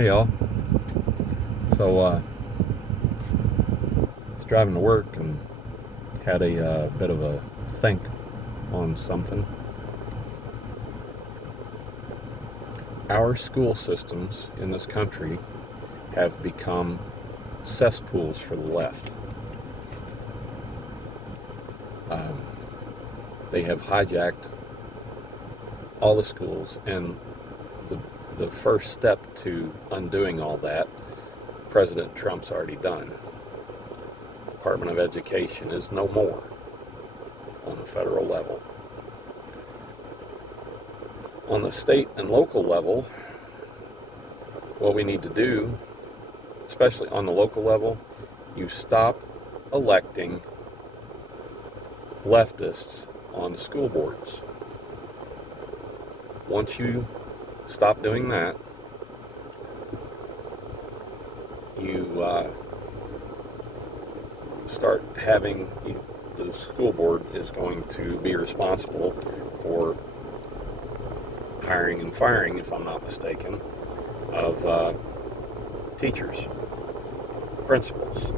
Hey y'all. So was driving to work and had a bit of a think on something. Our school systems in this country have become cesspools for the left. Um, they have hijacked all the schools, and the the first step to undoing all that, President Trump's already done. Department of Education is no more on the federal level. On the state and local level, what we need to do, especially on the local level, you stop electing leftists on the school boards. Once you stop doing that, you start having the school board is going to be responsible for hiring and firing, if I'm not mistaken, of teachers, principals.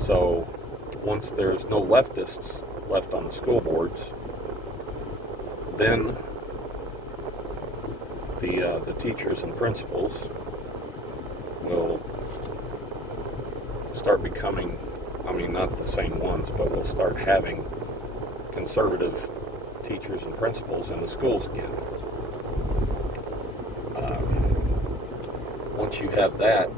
So once there's no leftists left on the school boards, then the teachers and principals will start becoming, I mean, not the same ones, but we'll start having conservative teachers and principals in the schools again. Once you have that,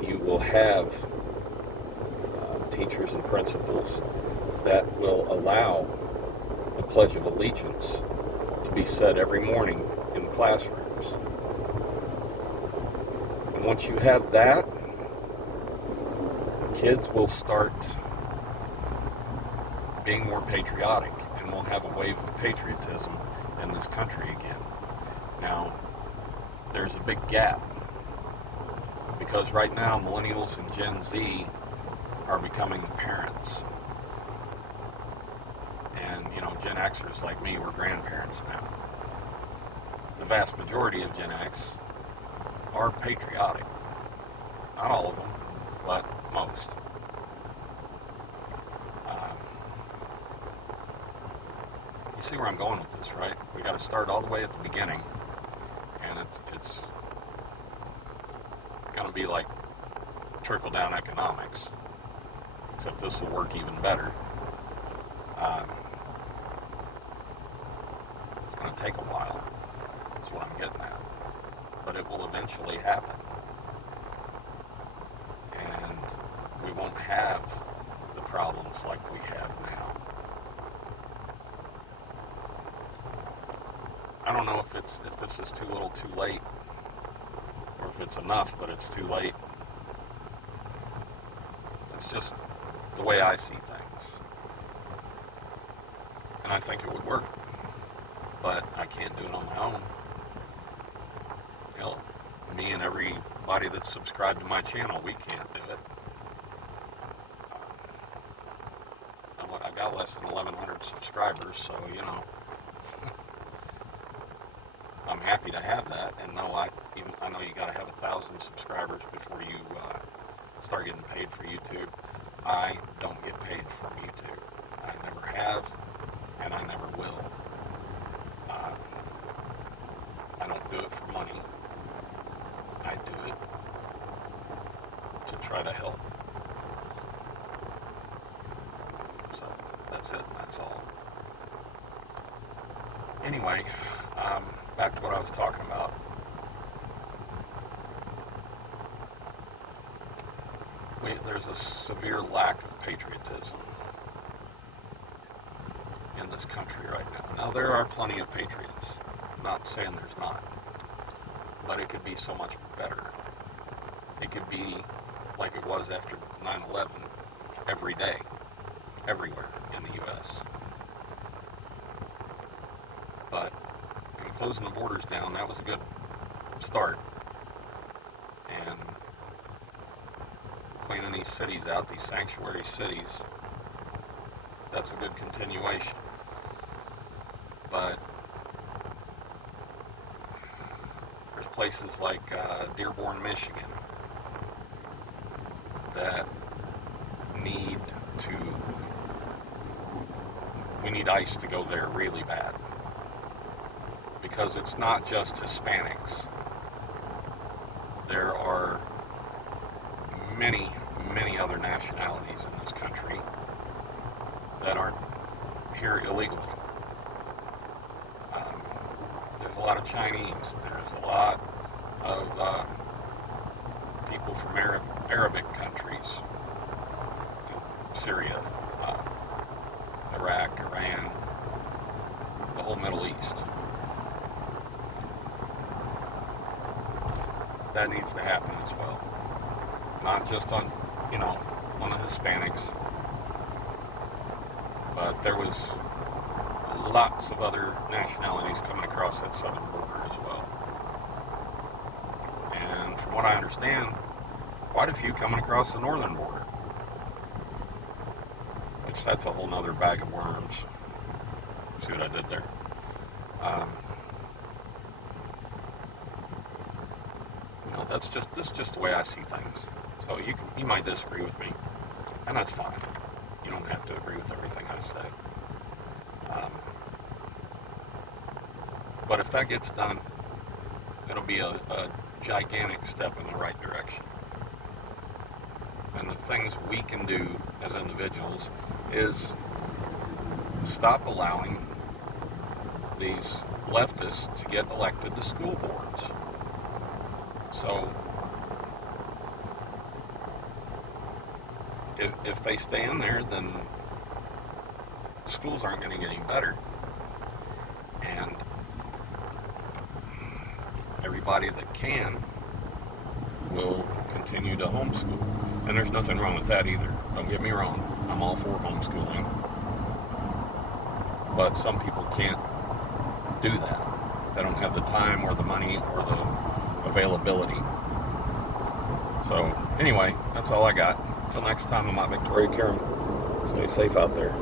you will have teachers and principals that will allow the Pledge of Allegiance to be said every morning in classrooms. And once you have that, kids will start being more patriotic, and we'll have a wave of patriotism in this country again. Now, there's a big gap, because right now millennials and Gen Z are becoming the parents. And, Gen Xers like me, we're grandparents now. The vast majority of Gen X are patriotic. Not all of them, but most. You see where I'm going with this, right? We got to start all the way at the beginning, and it's going to be like trickle-down economics, except this will work even better. It's going to take a while, is what I'm getting at, but it will eventually happen, and we won't have the problems like we have now. I don't know if this is too little too late, or if it's enough but it's too late. It's just the way I see things, and I think it would work, but I can't do it on my own. Me and everybody that's subscribed to my channel, we can't do it. I got less than 1,100 subscribers, so I'm happy to have that. And no, I know you got to have 1,000 subscribers before you start getting paid for YouTube. I don't get paid from YouTube. I never have, and I never will. I don't do it for money. I do it to try to help. So that's it. That's all. Anyway, back to what I was talking about. There's a severe lack of patriotism in this country right now. Now, there are plenty of patriots. I'm not saying there's not. But it could be so much better. It could be like it was after 9/11 every day, everywhere in the U.S. But closing the borders down, that was a good start. And cleaning these cities out, these sanctuary cities, that's a good continuation. But places like Dearborn, Michigan, that we need ICE to go there really bad, because it's not just Hispanics. There are many, many other nationalities in this country that aren't here illegally. There's a lot of Chinese. There's a lot of people from Arabic countries, Syria, Iraq, Iran, the whole Middle East. That needs to happen as well. Not just on the Hispanics, but there was lots of other nationalities coming across that southern border as well. And from what I understand, quite a few coming across the northern border. Which that's a whole nother bag of worms. See what I did there? That's just the way I see things. So you might disagree with me, and that's fine. You don't have to agree with everything I say. But if that gets done, it'll be a gigantic step in the right direction. And the things we can do as individuals is stop allowing these leftists to get elected to school boards. So if they stay in there, then schools aren't going to get any better. And everybody that can will continue to homeschool. And there's nothing wrong with that either. Don't get me wrong. I'm all for homeschooling. But some people can't do that. They don't have the time or the money or the availability. So anyway, that's all I got. Until next time, I'm out Victoria Karam. Stay safe out there.